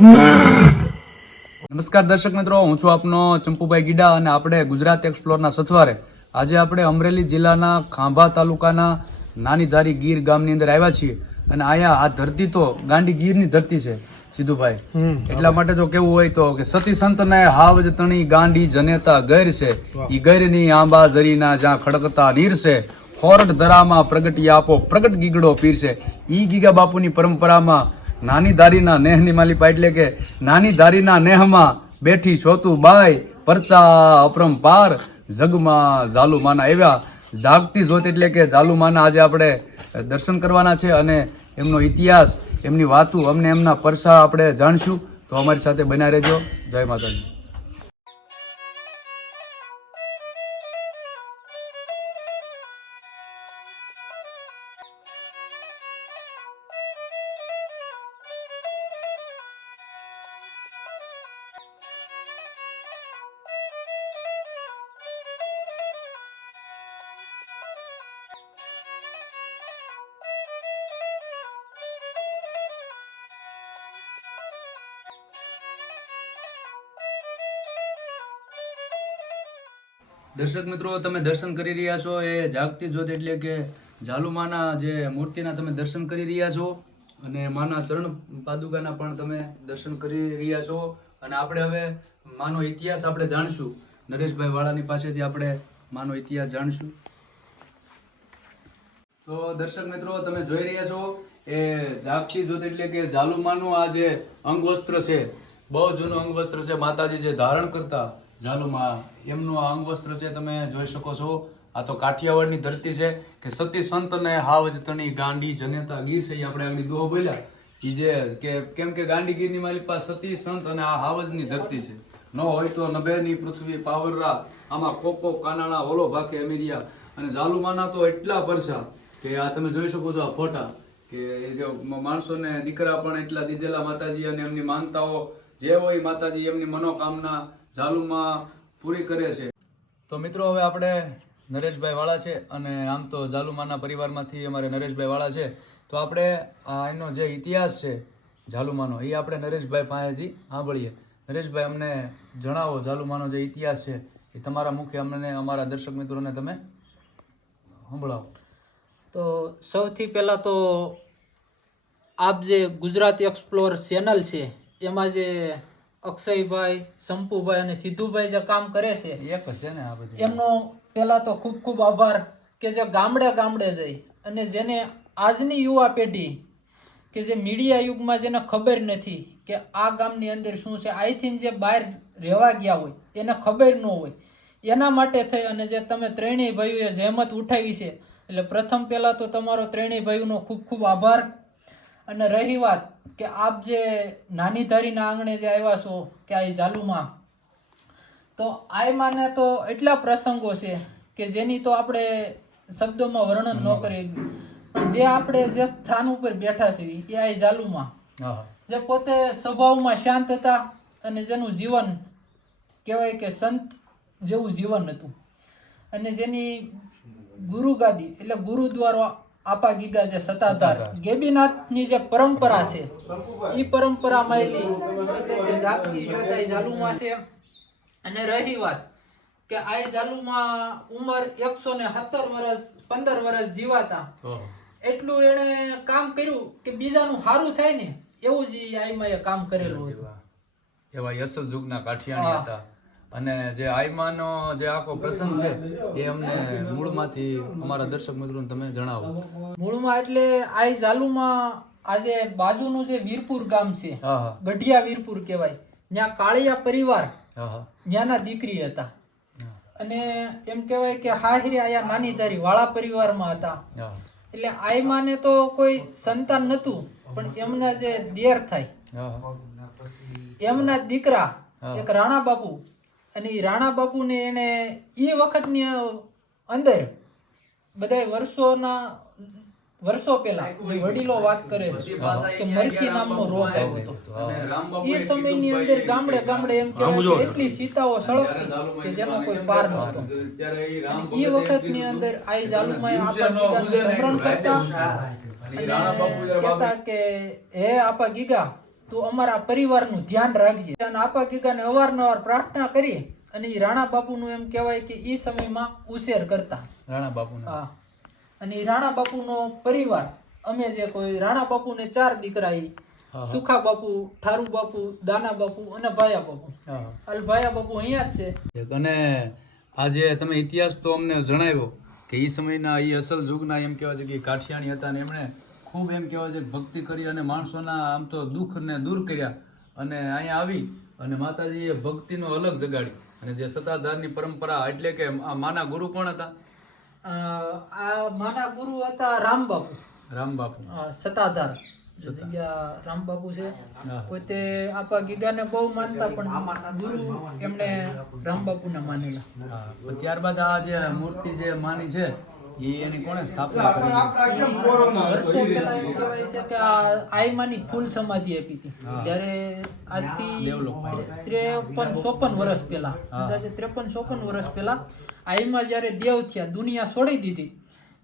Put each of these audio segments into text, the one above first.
નમસ્કાર દર્શક મિત્રો હું છું આપનો ચંપુભાઈ ગીડા અને આપણે ગુજરાત એક્સપ્લોરના સથવારે. આજે આપણે અમરેલી જિલ્લાના ખાંભા તાલુકાના નાની ધારી ગીર ગામની અંદર આવ્યા છીએ અને અહીંયા આ ધરતી તો ગાંડી ગીરની ધરતી છે સિદ્ધુભાઈ. એટલા માટે જો કેવું હોય તો કે સતી હાવ જ તણી ગાંડી જનેતા ગૈર છે. ઈ ગૈરની આંબા જરીના જ્યાં ખડકતા નીર છે ખોરડ ધરામાં પ્રગટી આપો પ્રગટ ગીગડો પીર છે. ઈ ગીગા બાપુની પરંપરામાં નાની ધારીના નેહની માલિપા એટલે કે, નાની ધારીના નેહમાં બેઠી છોતું બાય, પરચા અપરંપાર જગમાં ઝાલુમાના. આવ્યા જાગતી જોત એટલે કે ઝાલુમાના આજે આપણે દર્શન કરવાના છે અને એમનો ઇતિહાસ, એમની વાતું અમને એમના પરસા આપણે જાણશું. તો અમારી સાથે બન્યા રહેજો. જય માતાજી. દર્શક મિત્રો, તમે દર્શન કરી રહ્યા છો એ જાગતી જ્યોત એટલે કે ઝાલુમાના જે મૂર્તિના તમે દર્શન કરી રહ્યા છો અને માના ચરણ પાદુકાના પણ તમે દર્શન કરી રહ્યા છો. અને આપણે હવે માનો ઇતિહાસ આપણે જાણશું. નરેશભાઈ વાળાની પાસેથી આપણે માનો ઇતિહાસ જાણશું. તો દર્શક મિત્રો, તમે જોઈ રહ્યા છો એ જાગતી જ્યોત એટલે કે ઝાલુમાનું આ જે અંગવસ્ત્ર છે, બહુ જૂનું અંગવસ્ત્ર છે, માતાજી જે ધારણ કરતા ઝાલુમાં એમનું આ અંગવસ્ત્ર છે, તમે જોઈ શકો છો. આ તો કાઠિયાવાડની ધરતી છે કે સતી સંત અને હાવજ તણી ગાંડી જનેતા ગીર છે આપણે આગળ દોહો બોલ્યા. એ જે કે કેમ કે ગાંડી ગીરની મારી પાસે સતી સંત અને આ હાવજની ધરતી છે. ન હોય તો નભેરની પૃથ્વી પાવરરા આમાં કોકો કાનાણા ઓલો ભાખે અમીરિયા અને ઝાલુમાના તો એટલા પરસા કે આ તમે જોઈ શકો છો આ ફોટા કે જે માણસોને દીકરા પણ એટલા દીધેલા માતાજી અને એમની માનતાઓ જે હોય માતાજી એમની મનોકામના ઝાલુમાં પૂરી કરે છે. તો મિત્રો હવે આપણે નરેશભાઈ વાળા છે અને આમ તો ઝાલુમાના પરિવારમાંથી અમારે નરેશભાઈ વાળા છે. તો આપણે આ એનો જે ઇતિહાસ છે ઝાલુમાનો એ આપણે નરેશભાઈ પાસેથી સાંભળીએ. નરેશભાઈ અમને જણાવો ઝાલુમાનો જે ઇતિહાસ છે એ તમારા મુખ્ય અમને અમારા દર્શક મિત્રોને તમે સંભળાવો. તો સૌથી પહેલાં તો આપ જે ગુજરાત એક્સપ્લોર ચેનલ છે એમાં જે અક્ષયભાઈ શંપુભાઈ અને સિદ્ધુભાઈ જે કામ કરે છે એક છે ને આ બધું. એમનો પહેલાં તો ખૂબ ખૂબ આભાર કે જે ગામડે ગામડે જઈ અને જેને આજની યુવા પેઢી કે જે મીડિયા યુગમાં જેને ખબર નથી કે આ ગામની અંદર શું છે અહીંથી જે બહાર રહેવા ગયા હોય એને ખબર ન હોય. એના માટે થઈ અને જે તમે ત્રણેય ભાઈઓએ જહેમત ઉઠાવી છે એટલે પ્રથમ પહેલાં તો તમારો ત્રણેય ભાઈઓનો ખૂબ ખૂબ આભાર. અને રહી વાત કે આપ જે નાની ધારીના આંગણે જે આવ્યા છો કે આ ઝાલુમાં તો આયમાને તો એટલા પ્રસંગો છે કે જેની તો આપણે શબ્દોમાં વર્ણન ન કરી પણ જે આપણે જે સ્થાન ઉપર બેઠા છીએ એ આ ઝાલુમાં. જે પોતે સ્વભાવમાં શાંત હતા અને જેનું જીવન કહેવાય કે સંત જેવું જીવન હતું. અને જેની ગુરુગાદી એટલે ગુરુદ્વારો આપા ગીગા જે સતાધાર ગેબીનાથની જે પરંપરા છે એ પરંપરા માયલી જાગતી ઝાલુમાં છે. અને રહી વાત કે આ ઝાલુમાં ઉંમર એકસો ને સત્તર વર્ષ પંદર વર્ષ જીવાતા. એટલું એણે કામ કર્યું કે બીજાનું સારું થાય ને એવું જ આઈમાં કામ કરેલું એવા યશલ યુગના કાઠિયાણી હતા. અને જે આઈમાનો જે આખો પ્રસંગ છે એ અમને મૂળમાંથી અમારા દર્શક મિત્રોને તમે જણાવો. મૂળમાં એટલે આઈ ઝાલુમાં આજે બાજુનું જે વીરપુર ગામ છે ગઢિયા વીરપુર કહેવાય ત્યાં કાળિયા પરિવાર ત્યાંના દીકરી હતા. અને એમ કહેવાય કે હાહરી આયા નાની તારી વાળા પરિવારમાં હતા. એટલે આઈમાને તો કોઈ સંતાન નતું પણ એમના જે દેર થાય. એમના દીકરા એક રાણા બાપુ અને એ રાણા બાપુને એને એ વખતની અંદર બધા વર્ષોના વર્ષો પહેલા વડીલો વાત કરે છે કે મરકી નામનો રોગ આવ્યો હતો. એ સમયની અંદર ગામડે ગામડે એમ કહેવાય કે એટલી સીતાઓ સળગતી કે જેનો કોઈ પાર નહોતો. એ વખતની વખતની અંદર આઈ જાલુમાં આપા ગીગાનું સમરણ કરતા કહેતા કે હે આપા ગીગા તું અમારા પરિવારનું ધ્યાન રાખજે. અને આપા ગીગાને અવારનવાર પ્રાર્થના કરી અને એ રાણા બાપુનું એમ કહેવાય કે ઈ સમયમાં ઉછેર કરતા. રાણા બાપુ હા. અને એ રાણા બાપુનો પરિવાર અમે જે કોઈ રાણા બાપુને ચાર દીકરા એ સુખા બાપુ થારુ બાપુ દાના બાપુ અને ભાયા બાપુ. અલ ભાયા બાપુ અહીંયા જ છે. અને આજે તમે ઇતિહાસ તો અમને જણાવ્યો કે એ સમયના એ અસલ યુગના એમ કહેવાય છે કે કાઠિયાણી હતા ને એમણે ખૂબ એમ કહેવાય છે કે ભક્તિ કરી અને માણસોના આમ તો દુઃખને દૂર કર્યા અને અહીંયા આવી અને માતાજીએ ભક્તિનો અલગ જગાડી. અને જે સત્તાધારની પરંપરા એટલે કે આ માના ગુરુ કોણ હતા? આ માના ગુરુ હતા રામ બાપુ. રામ બાપુ. સત્તાધાર. જગ્યા રામ બાપુ છે. પોતે આપા ગીગાને બહુ માનતા પણ ગુરુ એમણે રામ બાપુને માનેલા. ત્યારબાદ આ જે મૂર્તિ જે માની છે એની કોણે સ્થાપના કરી વર્ષો પહેલા એવું કહેવાય છે કે આ ફૂલ સમાધિ આપી હતી. જ્યારે આજથી ત્રેપન ચોપન વર્ષ પહેલા અંદાજે ત્રેપન ચોપન વર્ષ પહેલા આઈમાં જ્યારે દેવ થયા દુનિયા છોડી દીધી.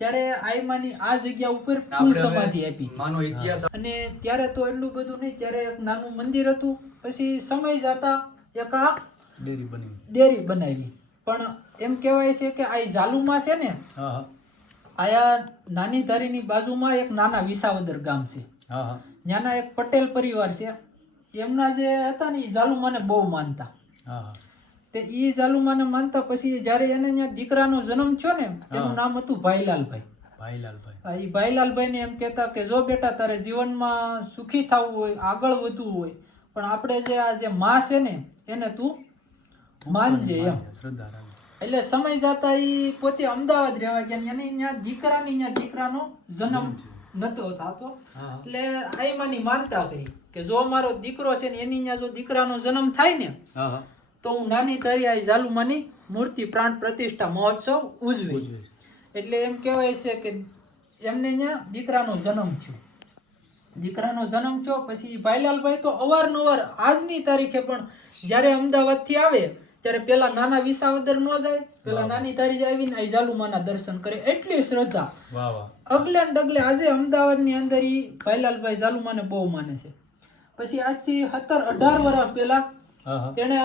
ત્યારે આઈમાની આ જગ્યા ઉપર ફૂલ સમાધિ આપી. માનો ઇતિહાસ અને ત્યારે તો એટલું બધું નહીં ત્યારે એક નાનું મંદિર હતું. પછી સમય જતા એક આ ડેરી બની. ડેરી બનાવી. પણ એમ કહેવાય છે કે આ ઝાલુમાં છે ને હા હા. આયા નાની ધારીની બાજુમાં એક નાના વિસાવદર ગામ છે. ત્યાંના એક પટેલ પરિવાર છે. એમના જે હતા ને એ ઝાલુમાને બહુ માનતા. તે એ ઝાલુમાને માનતા પછી જ્યારે એને ત્યાં દીકરાનો જન્મ થયો ને એનું નામ હતું ભાઈલાલભાઈ. ભાઈલાલભાઈ. એ ભાઈલાલભાઈ ને એમ કહેતા કે જો બેટા તારે જીવનમાં સુખી થવું હોય આગળ વધવું હોય પણ આપણે જે આ જે માં છે ને એને તું માનજે એમ. શ્રદ્ધા એટલે સમય જતા એ પોતે અમદાવાદ રહેવા ગયા અને ત્યાં દીકરાની ત્યાં દીકરાનો જન્મ નતો થતો. એટલે આઈમાની માનતા કરી કે જો મારો દીકરો છે ને એની ત્યાં જો દીકરાનો જન્મ થાય ને તો હું નાની આ ઝાલુમાની મૂર્તિ પ્રાણ પ્રતિષ્ઠા મહોત્સવ ઉજવી ઉજવે એટલે એમ કહેવાય છે કે એમને ત્યાં દીકરાનો જન્મ થયો. દીકરાનો જન્મ થયો પછી ભાઈલાલભાઈ તો અવારનવાર આજની તારીખે પણ જ્યારે અમદાવાદથી આવે ત્યારે પેલા નાના વિસાવદર ન જાય પેલા નાની તારી આવીને આ ઝાલુમાના દર્શન કરે. એટલી શ્રદ્ધા. અગલે ને ડગલે આજે અમદાવાદની અંદર ઈ ભાઈલાલભાઈ ઝાલુમાને બહુ માને છે. પછી આજથી સત્તર અઢાર વર્ષ પહેલા એને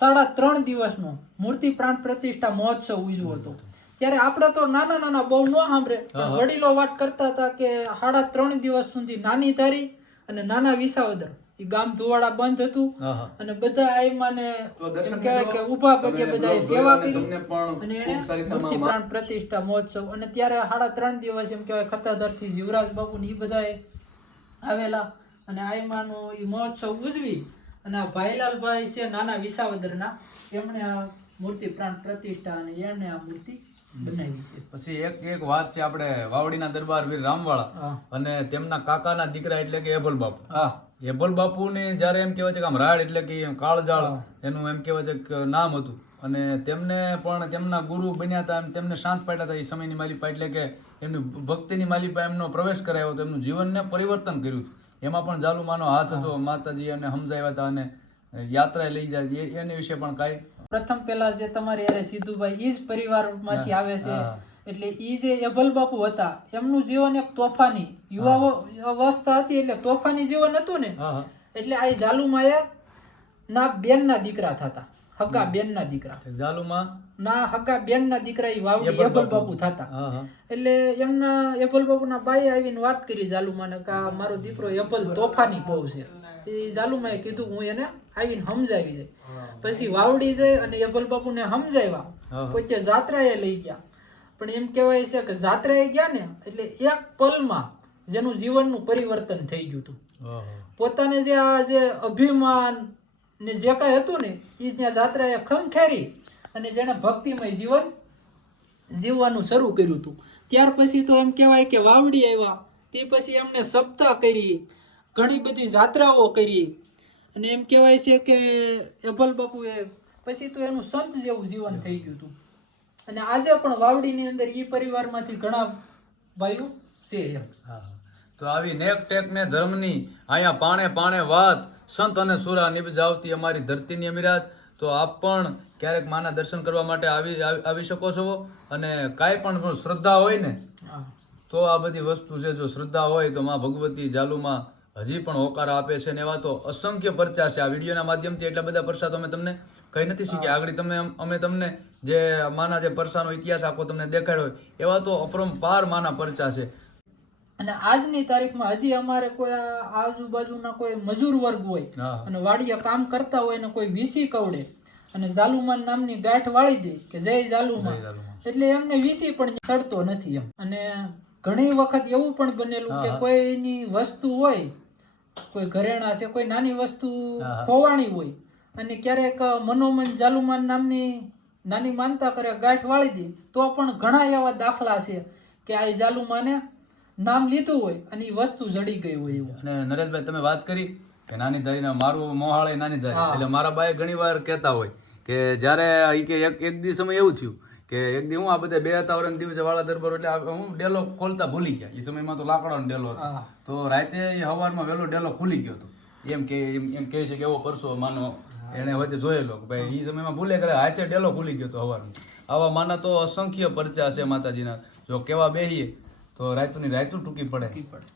સાડા ત્રણ દિવસનો મૂર્તિ પ્રાણ પ્રતિષ્ઠા મહોત્સવ ઉજવ્યો હતો. ત્યારે આપણે તો નાના નાના બહુ ન સાંભળે વડીલો વાત કરતા હતા કે સાડા ત્રણ દિવસ સુધી નાની ધારી અને નાના વિસાવદર. એ ગામ ધુવાડા બંધ હતું. અને બધા આઈમાને ને કહેવાય કે ઊભા પગે બધા સેવા કરી. અને મૂર્તિ પ્રાણ પ્રતિષ્ઠા મહોત્સવ. અને ત્યારે સાડા ત્રણ દિવસ એમ કહેવાય ખતાધરથી જીવરાજ બાપુ ને એ બધાએ આવેલા. અને આઈમાનો એ મહોત્સવ ઉજવી. અને આ ભાઈલાલભાઈ છે નાના વિસાવદરના એમણે આ મૂર્તિ પ્રાણ પ્રતિષ્ઠા અને એમણે આ મૂર્તિ બનાવી પછી એક એક વાત છે આપણે વાવડીના દરબાર વીર રામવાળા અને તેમના કાકાના દીકરા એટલે કે એબલ બાપુ. હા એબલ બાપુને જ્યારે એમ કહેવાય છે કે આમ રાડ એટલે કે એમ કાળજાળ એનું એમ કહેવાય છે કે નામ હતું. અને તેમને પણ તેમના ગુરુ બન્યા હતા એમ તેમને શાંત પાડ્યા હતા. એ સમયની માલિપા એટલે કે એમની ભક્તિની માલિપા એમનો પ્રવેશ કરાયો હતો. એમનું જીવનને પરિવર્તન કર્યું. એમાં પણ જાલુમાનો હાથ હતો. માતાજી એને સમજાવ્યા હતા અને યાત્રા લઈ જાય એને વિશે પણ કાંઈ પ્રથમ પેલા જે તમારી યારે સિદ્ધુભાઈ ઈ જ પરિવારમાંથી આવે છે. એટલે ઈ જે એભલ બાપુ હતા એમનું જીવન એક તોફાની. યુવા અવસ્થા હતી એટલે તોફાની જીવન હતું ને એટલે આ જાલુમાએ ના બેનના દીકરા થતા હગા બેનના દીકરા. જાલુમાં ના હગા બેનના દીકરા ઈ વાવડી એબલ બાપુ. થતા. એટલે એમના એબલ બાપુના બાઈ આવીને વાત કરી જાલુમાને કે મારો દીકરો એબલ તોફાની બહુ છે. એ જાલુમાએ કીધું હું એને આવીને સમજાવી જાય પછી વાવડી જાય અને એબલ બાપુને સમજાવ્યા. પોતે જાત્રાએ લઈ ગયા. પણ એમ કહેવાય છે કે જાત્રાએ ગયા ને એટલે એક પલમાં જેનું જીવનનું પરિવર્તન થઈ ગયું હતું. પોતાને જે આ જે અભિમાન ને જે કાંઈ હતું ને એ ત્યાં જાત્રાએ ખંખેરી અને જેણે ભક્તિમય જીવન જીવવાનું શરૂ કર્યું હતું. ત્યાર પછી તો એમ કહેવાય કે વાવડી આવ્યા. તે પછી એમણે સપ્તાહ કરી ઘણી બધી જાત્રાઓ કરી. અને એમ કહેવાય છે કે એભલ બાપુએ પછી તો એનું સંત જેવું જીવન થઈ ગયું હતું. અને આજે પણ વાવડીની અંદર એ પરિવારમાંથી ઘણા ભાઈઓ છે એમ. હા. તો આવી નેક ટેક ને ધર્મની અહીંયા પાણે પાણે વાત સંત અને સુરા નિબજાવતી અમારી ધરતીની અમીરાત. તો આપ પણ ક્યારેક માના દર્શન કરવા માટે આવી આવી આવી શકો છો અને કાંઈ પણ શ્રદ્ધા હોય ને તો આ બધી વસ્તુ છે જો શ્રદ્ધા હોય તો માં ભગવતી જાલુમાં હજી પણ હોકાર આપે છે ને એવા તો અસંખ્ય પરચા છે આ વિડીયોના માધ્યમથી. એટલા બધા પરચા તો અમે તમને કહી નથી શીખ્યા આગળ તમે અમે તમને જે માના જે પરસાનો ઇતિહાસ આખો તમને દેખાડ્યો એવા તો અપરંપાર માના પરચા છે. અને આજની તારીખમાં હજી અમારે કોઈ આજુબાજુના કોઈ મજૂર વર્ગ હોય અને વાડિયા કામ કરતા હોય ને કોઈ વીસી કવડે અને ઝાલુમાન નામની ગાંઠ વાળી દે કે જય ઝાલુમાન. એટલે એમને વીસી પણ ચડતો નથી એમ. અને ઘણી વખત એવું પણ બનેલું કે કોઈની વસ્તુ હોય કોઈ ઘરેણા છે કોઈ નાની વસ્તુ. ખોવાણી હોય અને ક્યારેક મનોમન જાલુમાન નામની નાની માનતા કરે ગાંઠ વાળી દે તો પણ ઘણા એવા દાખલા છે કે આ જાલુમાને નામ લીધું હોય અને એ વસ્તુ જડી ગઈ હોય એવું. અને નરેશભાઈ તમે વાત કરી કે નાની ધારીના મારું મોહાળે નાની ધારી. એટલે મારા બાએ ઘણી વાર કહેતા હોય કે જ્યારે એ કે એક એક દિવસ સમય એવું થયું કે એક દી હું આ બધા બે તાવરણ દિવસે વાળા દરબાર એટલે હું ડેલો ખોલતા ભૂલી ગયા. એ સમયમાં તો લાકડાનો ડેલો હતો. તો રાતે એ હવારમાં વહેલો ડેલો ખુલી ગયો હતો. એમ કે એમ એમ કહે છે કે એવો પરસો માનો. એને વચ્ચે જોયેલો કે ભાઈ એ સમયમાં ભૂલે કરે હાથે ડેલો ભૂલી ગયો હતો હવારમાં આવા માના તો અસંખ્ય પરચા છે માતાજીના. જો કેવા બેહીએ તો રાયતુની રાયતું ટૂંકી પડે.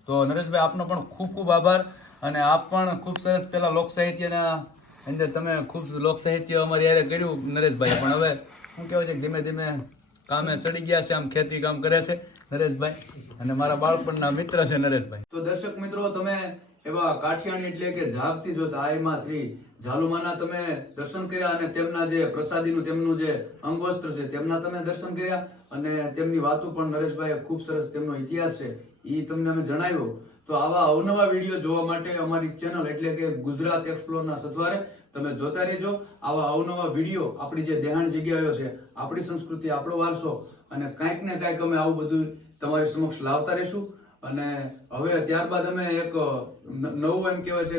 તો નરેશભાઈ આપનો પણ ખૂબ ખૂબ આભાર. અને આપ પણ ખૂબ સરસ પહેલાં લોક સાહિત્યના અંદર તમે ખૂબ લોક સાહિત્ય અમારી યારે કર્યું નરેશભાઈ પણ હવે શું કહેવાય છે કે ધીમે ધીમે કામે ચડી ગયા છે આમ ખેતી કામ કરે છે નરેશભાઈ. અને મારા બાળપણના મિત્ર છે નરેશભાઈ. તો દર્શક મિત્રો તમે એવા કાઠિયાણી એટલે કે જાગતી જોત આયમાં શ્રી ઝાલુમાના તમે દર્શન કર્યા અને તેમના જે પ્રસાદીનું, તેમનું જે અંગવસ્ત્ર છે, તેમના તમે દર્શન કર્યા અને તેમની વાતો પણ નરેશભાઈ ખૂબ સરસ તેમનો ઇતિહાસ છે એ તમને અમે જણાવ્યો. તો આવા અવનવા વીડિયો જોવા માટે અમારી ચેનલ એટલે કે ગુજરાત એક્સપ્લોરના સથવારે તમે જોતા રહેજો. આવા અવનવા વીડિયો આપણી જે દેહાણ જગ્યાઓ છે, આપણી સંસ્કૃતિ, આપણો વારસો અને કાંઈક ને કાંઈક અમે આવું બધું તમારી સમક્ષ લાવતા રહીશું. અને હવે ત્યારબાદ અમે એક નવું એમ કહેવાય છે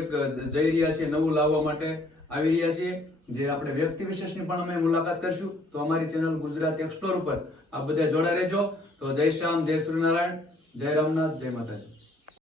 જઈ રહ્યા છીએ નવું લાવવા માટે આવી રહ્યા છીએ. જે આપણે વ્યક્તિ વિશેષની પણ અમે મુલાકાત કરીશું. તો અમારી ચેનલ ગુજરાત એક્સપ્લોર ઉપર આ બધા જોડા રહેજો. તો જય શ્યામ, જય સૂર્યનારાયણ, જય રામનાથ, જય માતાજી.